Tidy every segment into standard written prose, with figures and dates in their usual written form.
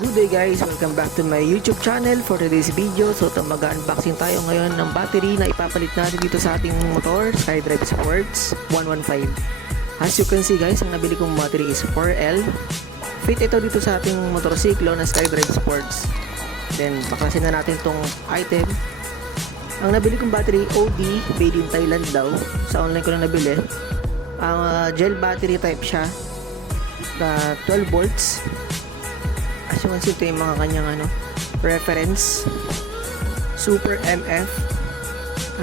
Good day guys! Welcome back to my YouTube channel for today's video. So mag-unboxing tayo ngayon ng battery na ipapalit natin dito sa ating motor, SkyDrive Sports 115. As you can see guys, ang nabili kong battery is 4L. Fit ito dito sa ating motorsiklo na SkyDrive Sports. Then baklasin na natin itong item. Ang nabili kong battery OD, made in Thailand daw. Sa online ko lang nabili. Ang gel battery type siya na 12 volts. As you can see, ito yung mga kanyang reference. Super MF.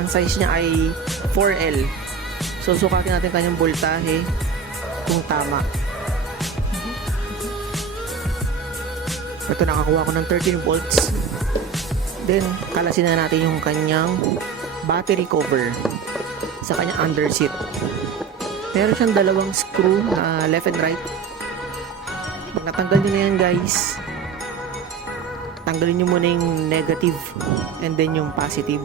Ang size niya ay 4L. So sukatin natin kanyang voltahe kung tama. Ito, nakakuha ko ng 13 volts. Then kalasin na natin yung kanyang battery cover sa kanyang underseat. Meron siyang dalawang screw na left and right. Pag natanggal nyo na yan guys, tanggalin nyo muna yung negative and then yung positive.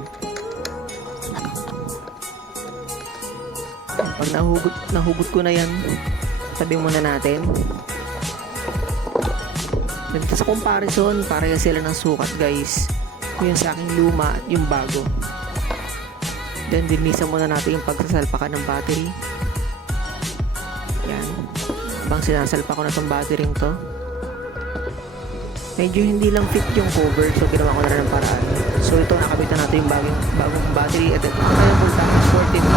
Pag nahugot ko na yan, tabi muna natin. Dito sa comparison, pareha sila ng sukat guys. Yung sa aking luma at yung bago. Then dinisa muna natin yung pagsasalpakan ng battery. Yan. Habang sinasalpa ko na itong battery to, medyo hindi lang fit yung cover, so ginawa ko na ng paraan. So ito, nakabitan natin yung bagong battery at ito na yung voltage 14.2.